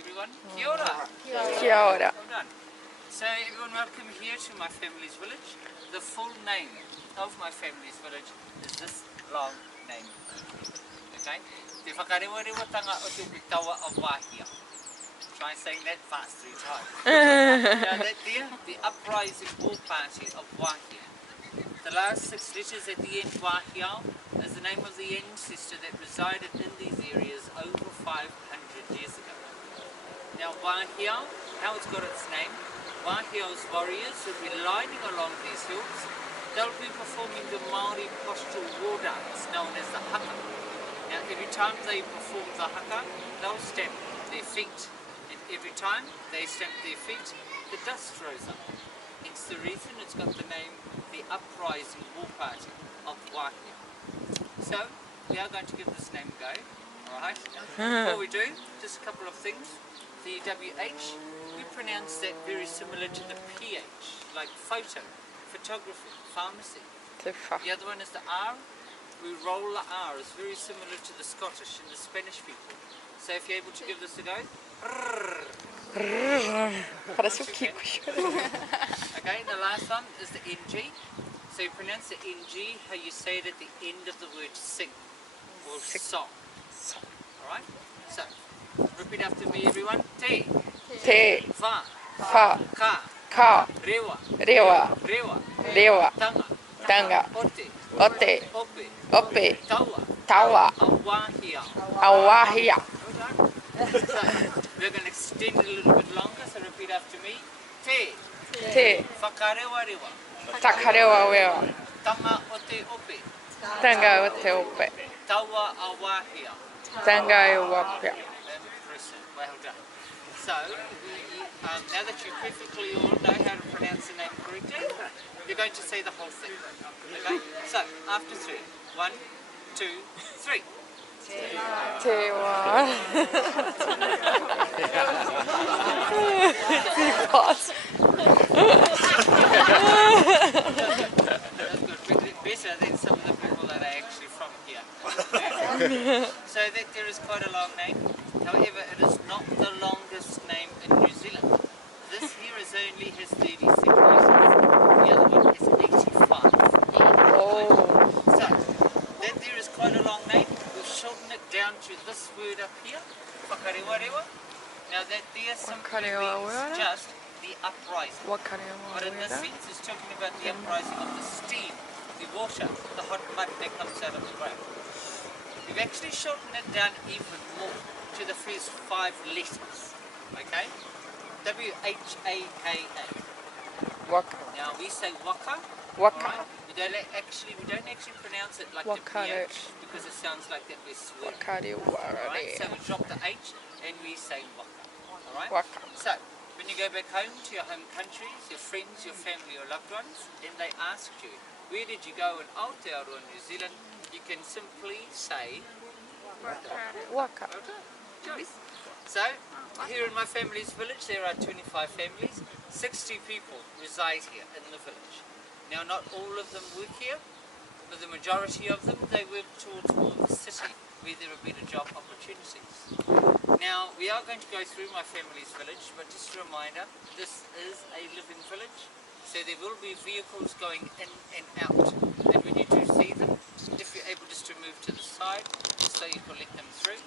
everyone. Kia ora. Kia ora. Well done. So everyone, welcome here to my family's village. The full name of my family's village is this long name. Okay? Te whakarewa tanga o te upitawa of Wāhia. Try saying that fast 3 times. Now that there, the Uprising War Party of Wāhia. The last 6 letters at the end, Wāhia, is the name of the ancestor that resided in these areas over 500 years ago. Now Wāhia, how it's got its name, Wāhia's warriors will be lining along these hills. They'll be performing the Māori postural war dance known as the haka. Now every time they perform the haka, they'll stamp their feet. And every time they stamp their feet, the dust rose up. It's the reason it's got the name, the Uprising War Party of Wāhia. So, we are going to give this name a go, alright? Before we do, just a couple of things. The WH, we pronounce that very similar to the PH, like photo, photography, pharmacy. The other one is the R, we roll the R, it's very similar to the Scottish and the Spanish people. So if you're able to give this a go, Parece o Kiko. okay, the last one is the NG. So you pronounce the NG how you say it at the end of the word sing or song. Alright? So, repeat after me everyone. Te. Te. Fa. Fa. Ka. Ka. Rewa. Rewa. Rewa. Rewa. Tanga. Tanga. Ote. Ote. Ope. Ope. Taua. Tawa. Awahia. Awahia. So, we're going to extend it a little bit longer, so repeat after me. Te. Te. Whakarewa rewa. Takarewa wewa. Tanga o te ope. Tanga o te ope. Taua awahia. Tanga e wapia. Impressive. Well done. So, now that you perfectly all know how to pronounce the name correctly, you're going to say the whole thing. Okay? So, after 3. 1, 2, 3. Te wa. Because. That's good. Better than some of the people that are actually from here. So that there is quite a long name. However, it is not the longest name in New Zealand. This here is only has 36 letters. The other one has 85. Oh. So, that there is quite a long name. We'll shorten it down to this word up here. Whakarewa rewa. Now that there simply means just the uprising. But in this sense, it's talking about the uprising of the steam, the water, the hot mud that comes out of the ground. We've actually shortened it down even more to the first 5 letters. Okay? W-H-A-K-A. Waka. Now we say waka. Waka. Right? We don't actually pronounce it like Waka. the PH because it sounds like that we're swearing. Alright? So we drop the H and we say waka. Alright? Waka. So, when you go back home to your home countries, your friends, your family, your loved ones, and they ask you, where did you go in Aotearoa, New Zealand, you can simply say Waka. Choice. So, here in my family's village, there are 25 families, 60 people reside here in the village. Now, not all of them work here, but the majority of them, they work towards more of the city, where there are better job opportunities. Now, we are going to go through my family's village, but just a reminder, this is a living village, so there will be vehicles going in and out, and when you do see them, if you're able just to move to the side, so you can let them through,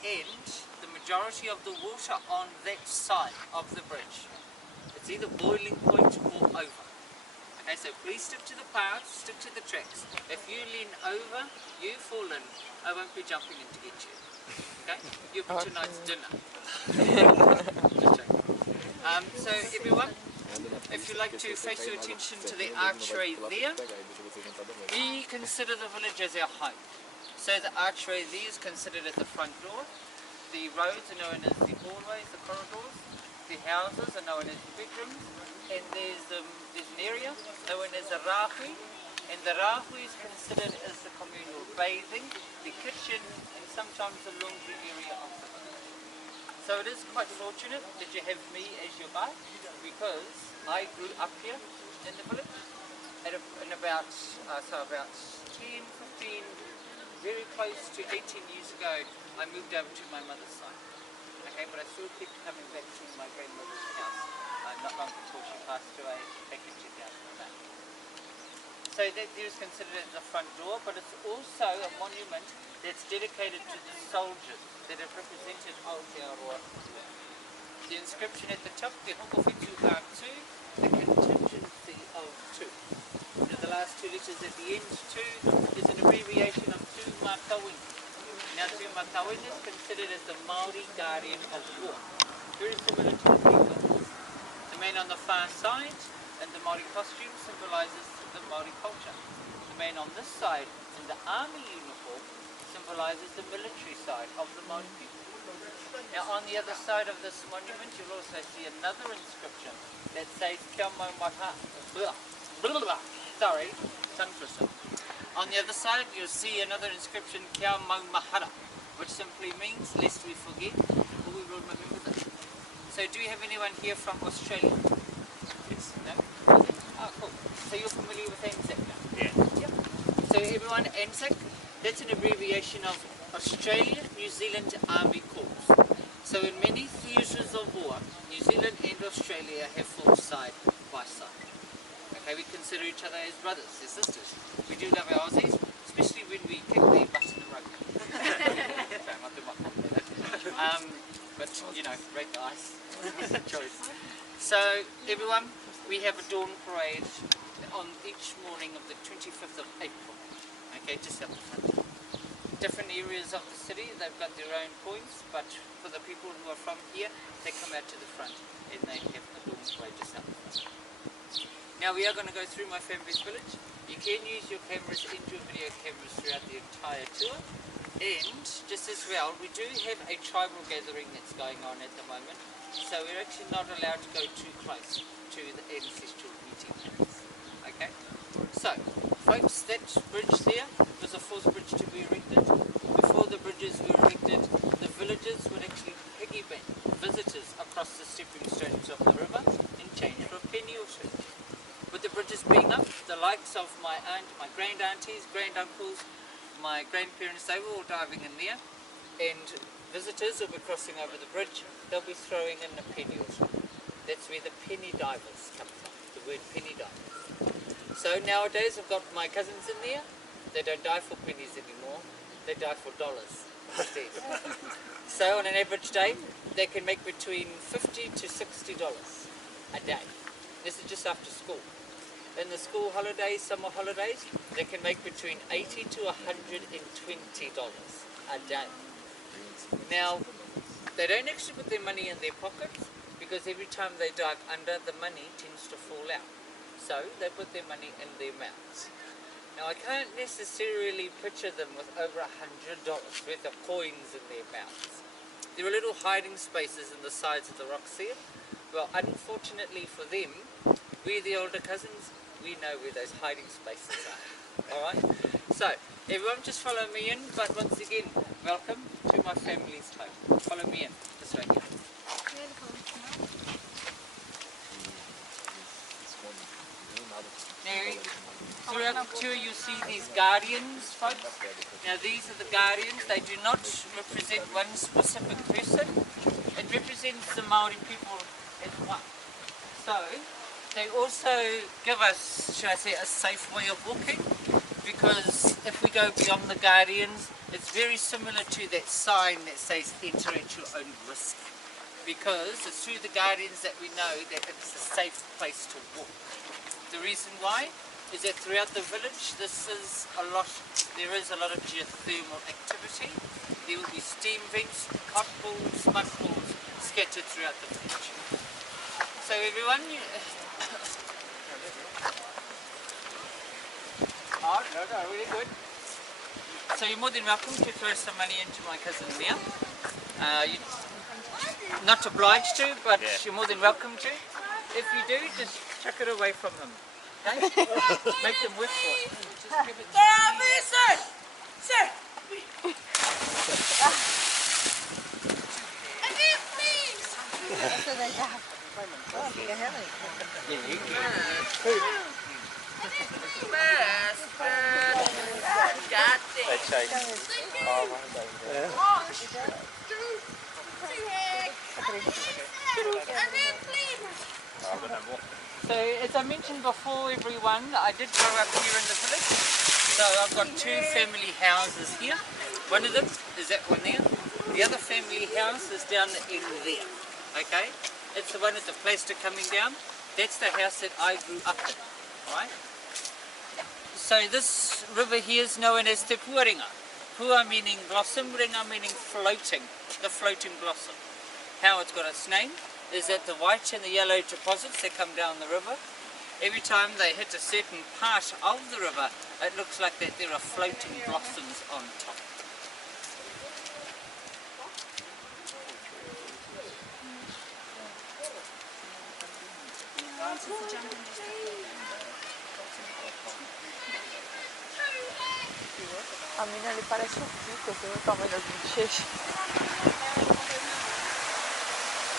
and the majority of the water on that side of the bridge, it's either boiling point or over. Okay, so please stick to the path, stick to the tracks. If you lean over, you fall in, I won't be jumping in to get you. Okay? You'll be tonight's dinner. Just joking. So everyone, if you like to face your attention to the archway there, we consider the village as our home. So the archway there is considered at the front door. The roads are known as the hallways, the corridors. The houses are known as the bedrooms. And there's an area known as a rahui. And the rahui is considered as the communal bathing, the kitchen, and sometimes the laundry area of the village. So it is quite fortunate that you have me as your guide, because I grew up here in the village at about 10, 15, very close to 18 years ago, I moved over to my mother's side. Okay, but I still keep coming back to my grandmother's house. Not long before she passed away, back in 2008. So that there is considered as the front door, but it's also a monument that's dedicated to the soldiers that have represented Aotearoa. The inscription at the top, Te Hokowhitu a Tu, the contingency of Tu. And the last two letters at the end, Tu, is an abbreviation of Tu Makawini. Now Tu Makawini is considered as the Māori guardian of war, very similar to the peacocks. The man on the far side and the Māori costume symbolises the Māori culture. The man on this side in the army uniform symbolises the military side of the Māori people. Now on the other side of this monument you'll also see another inscription that says Kia mau mahara. Sorry, tongue twister. On the other side you'll see another inscription Kia mau mahara, which simply means lest we forget or we will remember this. So do you have anyone here from Australia? Yes? No? Oh, cool. So you're familiar with ANZAC now? Yeah. Yep. So everyone, ANZAC, that's an abbreviation of Australia New Zealand Army Corps. So in many theatres of war, New Zealand and Australia have fought side by side. Okay, we consider each other as brothers, as sisters. We do love our Aussies, especially when we kick their butts in the rugby. But you know, break the ice. Choice. So everyone, we have a dawn parade on each morning of the 25th of April. Okay, just out the front. Different areas of the city, they've got their own points, but for the people who are from here, they come out to the front and they have a dawn parade just out the front. Now we are going to go through my family's village. You can use your cameras and your video cameras throughout the entire tour. And just as well, we do have a tribal gathering that's going on at the moment, so we're actually not allowed to go too close to the ancestral meeting place. Okay? So, folks, that bridge there was the fourth bridge to be erected. Before the bridges were erected, the villagers would actually piggyback visitors across the stepping stones of the river in change for a penny or two. With the bridges being up, the likes of my aunt, my grand aunties, grand uncles, my grandparents, they were all diving in there, and visitors will be crossing over the bridge, they'll be throwing in a penny or two. That's where the penny divers come from, the word penny divers. So nowadays I've got my cousins in there, they don't dive for pennies anymore, they dive for dollars instead. So on an average day, they can make between $50 to $60 a day. This is just after school. In the school holidays, summer holidays, they can make between $80 to $120 a day. Now, they don't actually put their money in their pockets because every time they dive under, the money tends to fall out. So they put their money in their mouths. Now, I can't necessarily picture them with over $100 worth of coins in their mouths. There are little hiding spaces in the sides of the rocks here. Well, unfortunately for them, we the older cousins, we know where those hiding spaces are. Alright? So, everyone just follow me in, but once again, welcome to my family's home. Follow me in, this way here. Now, throughout the tour you'll see these guardians, folks. Now these are the guardians, they do not represent one specific person. It represents the Māori people as one. So, they also give us, should I say, a safe way of walking, because if we go beyond the guardians, it's very similar to that sign that says enter at your own risk, because it's through the guardians that we know that it's a safe place to walk. The reason why is that throughout the village there is a lot of geothermal activity. There will be steam vents, hot pools, mud pools scattered throughout the village. So everyone, really good. So you're more than welcome to throw some money into my cousin Mia. You're not obliged to, but you're more than welcome to. If you do, just chuck it away from them. Okay? Make them work for it. Just give it to me. Sir! Please! So as I mentioned before everyone, I did grow up here in the village. So I've got two family houses here. One of them is that one there. The other family house is down in there. Okay? It's the one with the plaster coming down. That's the house that I grew up in. Right? So this river here is known as Te Puaringa. Pua meaning blossom, ringa meaning floating, the floating blossom. How it's got its name is that the white and the yellow deposits that come down the river, every time they hit a certain part of the river, it looks like that there are floating blossoms on top. A mina ele parece um pico, tem o tamanho das bochechas.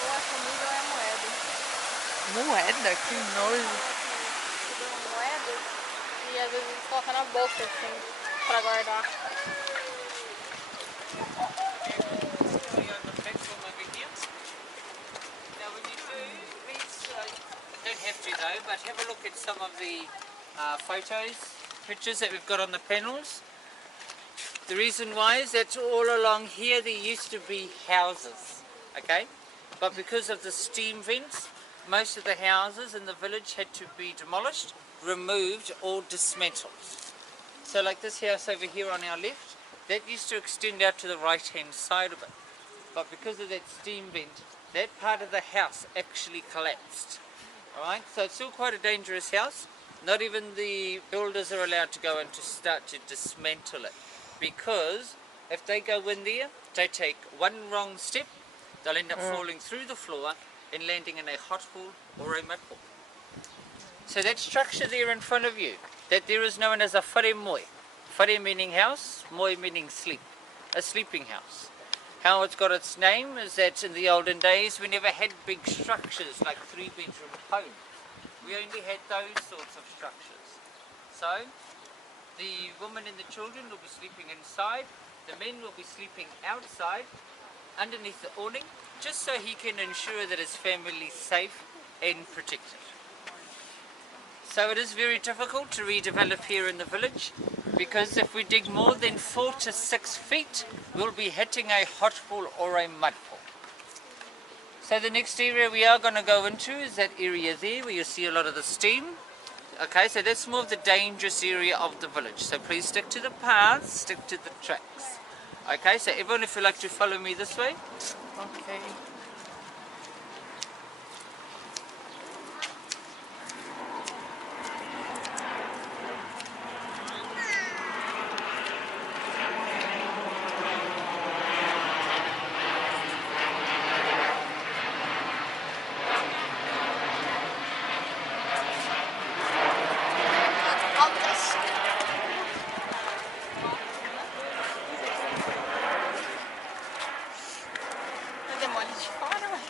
Ou a comida ou é a moeda. Moeda? Que nojo. Tudo uma moeda e às vezes eles colocam na boca assim, pra guardar. Don't have to though, but have a look at some of the pictures that we've got on the panels. The reason why is that all along here there used to be houses, okay? But because of the steam vents, most of the houses in the village had to be demolished, removed or dismantled. So like this house over here on our left, that used to extend out to the right hand side of it. But because of that steam vent, that part of the house actually collapsed. Alright, so it's still quite a dangerous house. Not even the builders are allowed to go in to start to dismantle it. Because if they go in there, they take one wrong step, they'll end up falling through the floor and landing in a hot pool or a mud pool. So that structure there in front of you, that there is known as a whare moi. Whare meaning house, moi meaning sleep, a sleeping house. How it's got its name is that in the olden days we never had big structures like 3-bedroom homes. We only had those sorts of structures. So the women and the children will be sleeping inside, the men will be sleeping outside underneath the awning, just so he can ensure that his family is safe and protected. So it is very difficult to redevelop here in the village, because if we dig more than 4 to 6 feet, we'll be hitting a hot pool or a mud pool. So the next area we are going to go into is that area there where you see a lot of the steam. Okay, so that's more of the dangerous area of the village. So please stick to the paths, stick to the tracks. Okay, so everyone, if you'd like to follow me this way. Ok. Demole de fora, ué.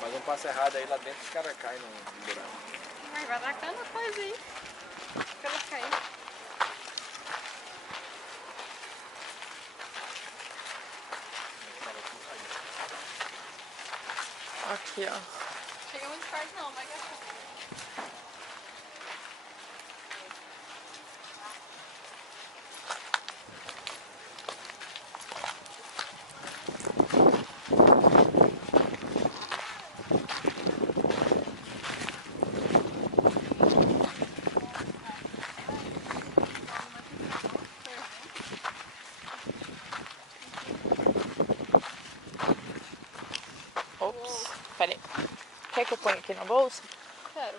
Mas um passo errado aí lá dentro os caras caem no buraco. Vai tacando coisa aí. Pra ela cair. Aqui, ó. Chega muito perto não, vai gastar. Ops. Pera aí. Quer que eu ponha aqui na bolsa? Quero.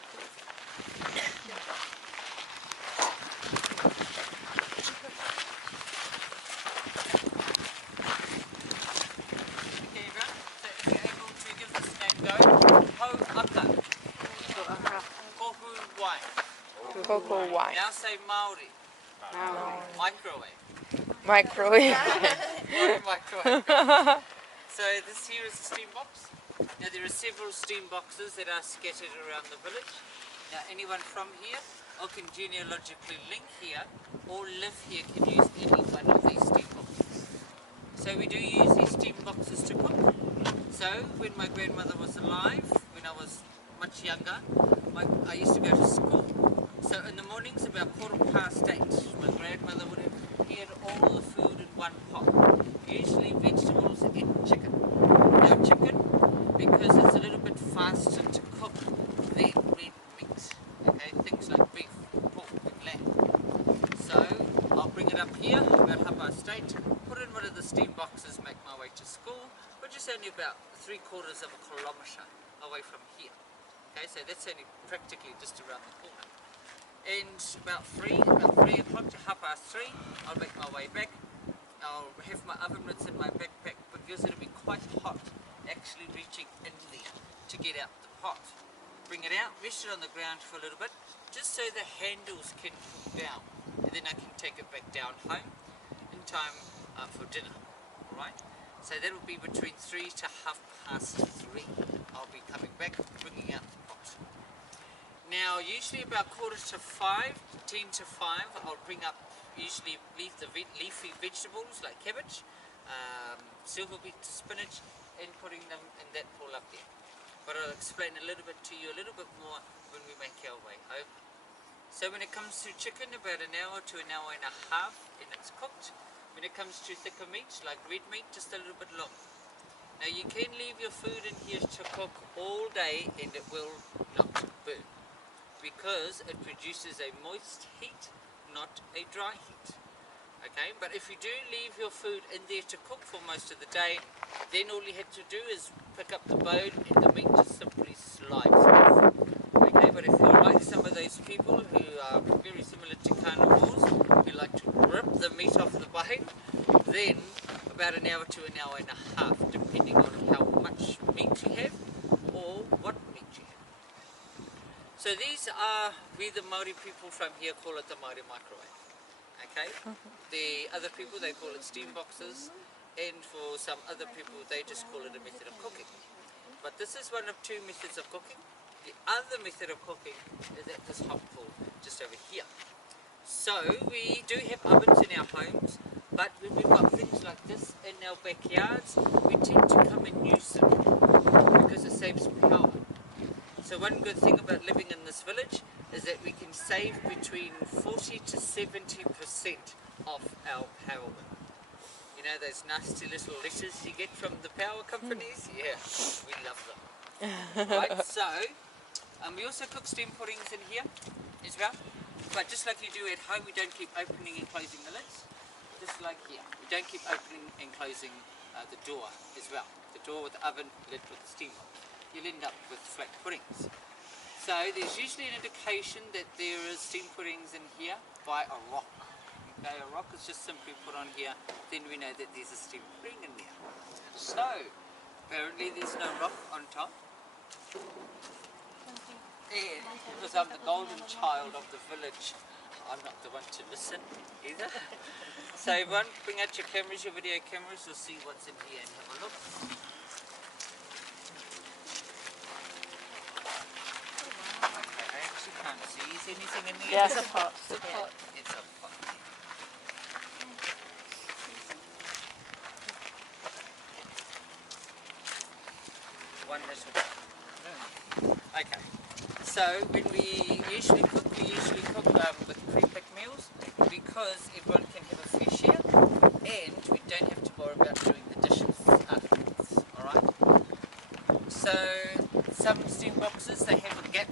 Okay, everyone, so if you're able to give this name go, Ho Aka, Kohu Wai. Coco Wine. Now say Maori, microwave. Microwave. Maori microwave. So this here is a steam box. Now there are several steam boxes that are scattered around the village. Now anyone from here or can genealogically link here or live here can use any one of these steam boxes. So we do use these steam boxes to cook. So when my grandmother was alive, when I was much younger, I used to go to school. So in the mornings about 8:15, my grandmother would have prepared all the food in one pot. Usually vegetables and chicken. Now chicken, because it's a little bit faster to cook than red meat. Okay, things like beef, pork and lamb. So I'll bring it up here about 8:30, put it in one of the steam boxes, make my way to school, which is only about 3/4 of a kilometre away from here. Okay, so that's only practically just around the corner. And about 3 o'clock to 3:30, I'll make my way back. I'll have my oven mitts in my backpack because it'll be quite hot actually reaching in there to get out the pot. Bring it out, rest it on the ground for a little bit, just so the handles can cool down, and then I can take it back down home in time for dinner. Alright, so that will be between 3 to 3:30. I'll be coming back, bringing out the pot. Now usually about 4:45, 10 to 5, I'll bring up, usually leave the leafy vegetables like cabbage, silver beet, spinach, and putting them in that bowl up there. But I'll explain a little bit to you, a little bit more when we make our way home. So when it comes to chicken, about an hour to an hour and a half and it's cooked. When it comes to thicker meat, like red meat, just a little bit longer. Now you can leave your food in here to cook all day and it will not burn, because it produces a moist heat, not a dry heat. Okay, but if you do leave your food in there to cook for most of the day, then all you have to do is pick up the bone and the meat just simply slides off. Okay, but if you're like some of those people who are very similar to carnivores, who like to rip the meat off the bone, then about an hour to an hour and a half, depending on how much meat you have or what meat you have. So these are, we the Māori people from here call it the Māori microwave. Okay, the other people they call it steam boxes, and for some other people they just call it a method of cooking. But this is one of two methods of cooking. The other method of cooking is at this hot pool just over here. So we do have ovens in our homes, but when we've got things like this in our backyards, we tend to come and use them because it saves power. So one good thing about living in this village is that we can save between 40 to 70% of our power bill. You know those nasty little letters you get from the power companies? Yeah, we love them. Right, so we also cook steam puddings in here as well. But just like you do at home, we don't keep opening and closing the lids. Just like here, we don't keep opening and closing the door as well. The door with the oven, lid with the steam box. You'll end up with flat puddings. So there's usually an indication that there is steam puddings in here by a rock. Okay, a rock is just simply put on here, then we know that there's a steam pudding in there. So, apparently there's no rock on top. And because I'm the golden child of the village, I'm not the one to listen either. So everyone, bring out your cameras, your video cameras, you'll see what's in here and have a look. Can't see. Is anything in there? Yeah, it's a pot. It's a pot. It's a pot. One little pot. Okay. So when we usually cook with pre-packed meals because everyone can have a fair share and we don't have to worry about doing the dishes afterwards. Alright? So some steam boxes, they have a gap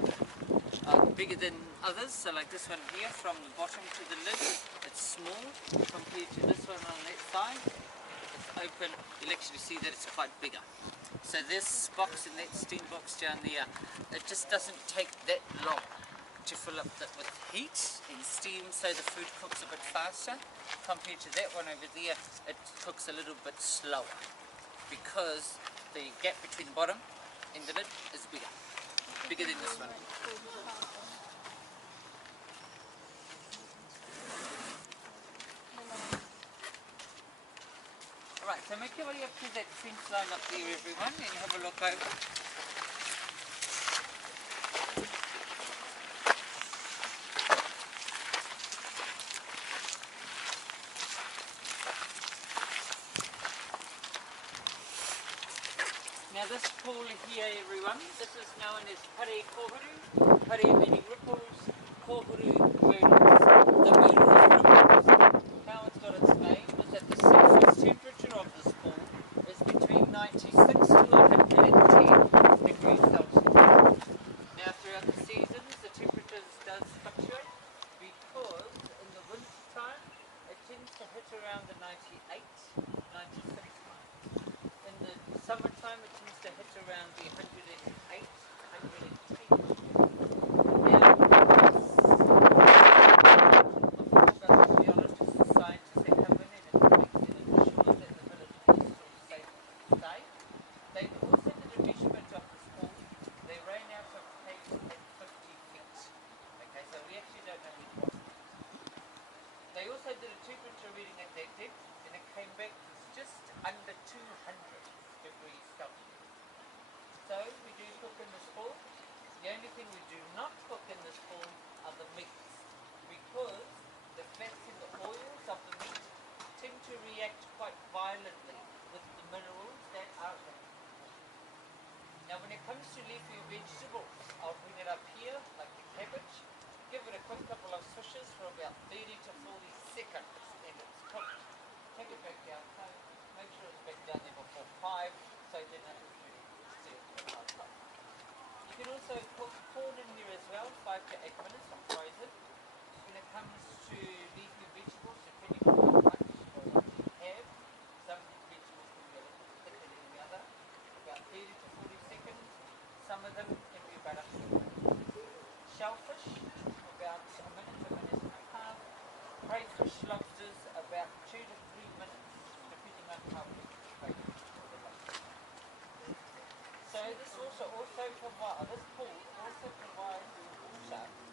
bigger than others, so like this one here, from the bottom to the lid, it's small compared to this one on that side. It's open, you'll actually see that it's quite bigger. So this box and that steam box down there, it just doesn't take that long to fill up with heat and steam, so the food cooks a bit faster. Compared to that one over there, it cooks a little bit slower because the gap between the bottom and the lid is bigger than this one. Alright, so make your way up to that fence line up there everyone and have a look over. Now this pool here, everyone, this is known as Pare Kohuru. Pare meaning ripples, Kohuru murals. The murals ripples. How it's got its name is that the surface temperature of this pool is between 96 to 110 degrees Celsius. Now throughout the seasons the temperatures does fluctuate because in the winter time it tends to hit around the 98, 96 mark. In the summertime it tends to hit around the 108, 110. Now, the geologists and scientists that come in and make it ensure that the village is still safe to stay. They also did a measurement of this pool. They ran out of tape at 50 feet. Okay, so we actually don't know which one. They also did a temperature reading at that depth and it came back just under 200 degrees Celsius. So we do cook in this pool. The only thing we do not cook in this pool are the meats because the fats and the oils of the meat tend to react quite violently with the minerals that are in it. Now when it comes to leafy vegetables, I'll bring it up here, like the cabbage. Give it a quick couple of swishes for about 30 to 40 seconds and it's cooked. Take it back down, so make sure it's back down there before 5, so then it is ready to serve at 5 o'clock. You can also cook corn in here as well, 5 to 8 minutes or frozen. When it comes to leafy vegetables, depending on how much or what you have, some vegetables can be a little bit thicker than the other, about 30 to 40 seconds. Some of them can be about up to a minute. Shellfish, about a minute and a half. Crayfish, lobsters, about 2 to 3 minutes, depending on how big the crayfish or the lobster. So this pool also provides water